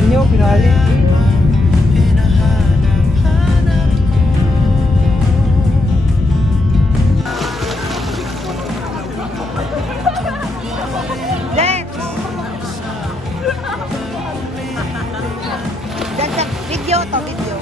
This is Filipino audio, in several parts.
Pangalan nyo, pinali. Video to, video.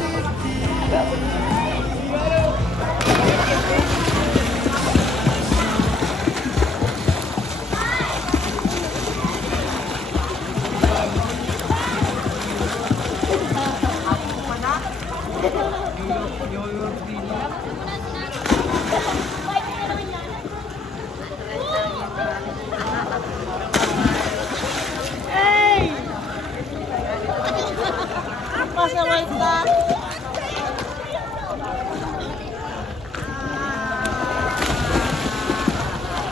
Pasaway ka.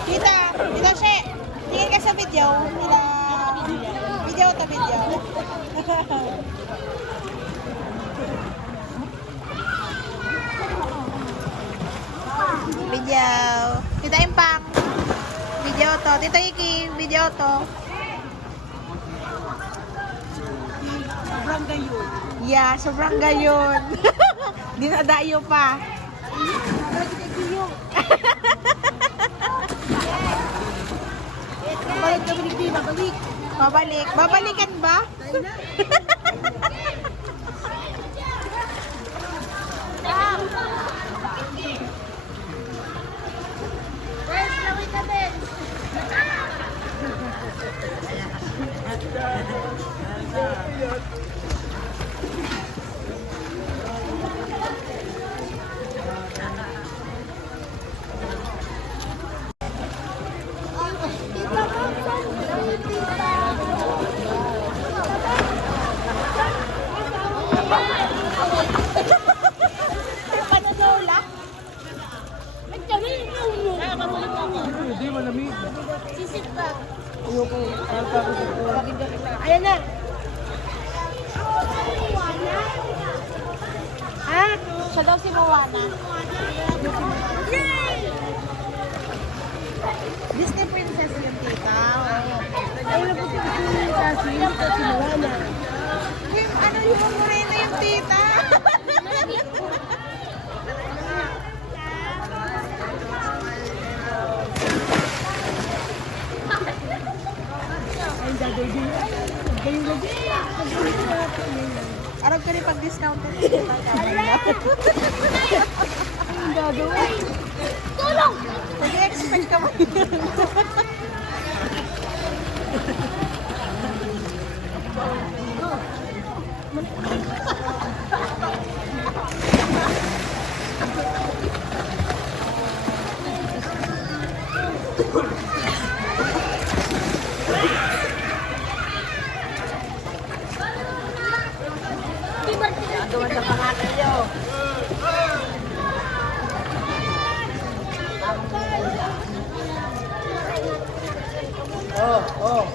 Kita siya. Tingin ka sa video. Video to video. Video. Kita impang. Video to. Tito Iki, video to. Sobrang gayon. Yeah, sobrang gayon. Dinadayo pa. Balik ka, balik din, babalik. Babalik. Babalikan ba? Panalola? Hindi, malamig. Sisip ba? Ayoko. Ayan na. Ha? Siya daw si Moana. Disney princess yung tita. Ay, nabuti ko yung kasi, ito si Moana. Ano yung morena yung tita? Ay, gagawin. Gayon gabi. Arap ka rin pag-discount. Ang gagawin. Tulong! Nag-expect ka mo. Gawin sa pangalan nyo. Oh.